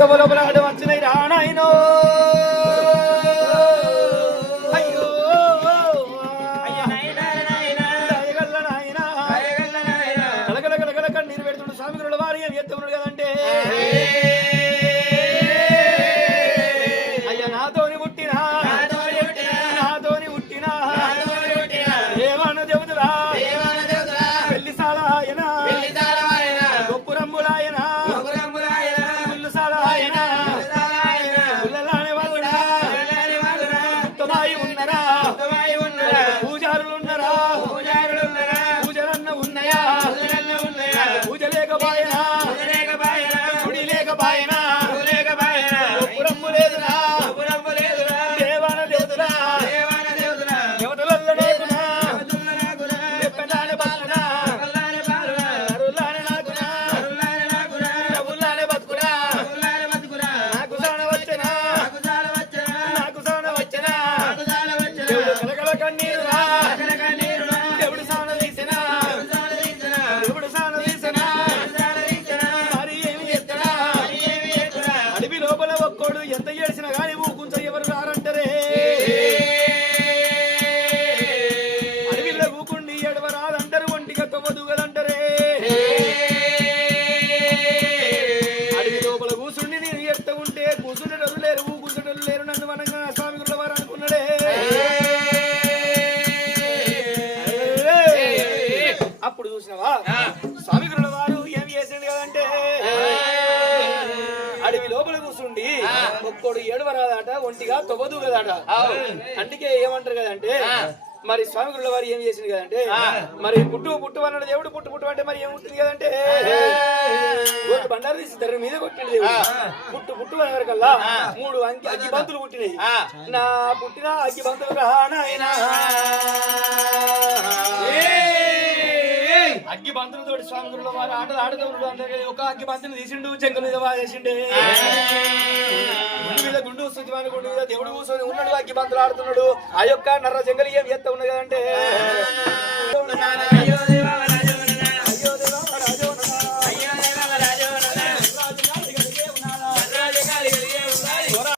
లోపల వచ్చినాయి రానాయనో అయ్యో కలగల కన్నీరు పెడుతుండు స్వామి గురుల వారి ఏం ఎత్తున్నాడు కదంటే అయ్యా నాతోని పుట్టినా ఏమన్న చెబుతురా పెళ్లి సాలాయన గొప్పురమ్ములాయన సాలాయన ఉన్నరా పూజారులు ఉన్నారా పూజలన్న ఉన్నాయా పూజ లేకపోయినా గుడి లేకపోయినా గొప్పురమ్ము లేదురా దేవాన దేవతరా దేవతలలో ఎంత ఏడ్చినా కానీ ఊకుంచ ఎవరు రారంటారే అడవిలో ఊకుండి ఎడవరాదంటారు ఒంటిగా తవ్వదు కదంటారే అడవి లోపల కూసుండి నేను ఎత్త ఉంటే కూసుండేటోళ్ళు లేరు ఊకుంటోళ్ళు లేరు నన్ను వనంగా స్వామి గురుల వారు అనుకున్నాడే అప్పుడు చూసినవా స్వామి గురుల వారు ఏం చేసిండు కదంటే అడవి లోపల కూర్చుండి ఒక్కోడు ఏడవరాదట ఒంటిగా తొవ్వదు కదట అందుకే ఏమంటారు కదంటే మరి స్వామి గురుల వారు ఏం చేసింది కదంటే మరి పుట్టు అన్నాడు దేవుడు పుట్టు అంటే మరి ఏముంటుంది కదంటే బండారు తీసి ధర మీద కొట్టింది పుట్టు అనగరకల్లా 3 అగ్గి బంతులు పుట్టినాయి నా పుట్టిన అగ్గి బంతులు రానాయనా అగ్గి బంతులతో స్వామి గురుల వారు ఆటలు ఆడుతూ అంటే ఒక అగ్గి బంతుని తీసిండు చెంక మీద వాడేసిండే గుండు మీద గుండు వస్తుంది గుండు మీద దేవుడు కూర్చొని ఉన్నాడు అగ్గి బంతులు ఆడుతున్నాడు ఆ యొక్క నర్ర జంగలి ఏం ఎత్త ఉన్నది కదంటే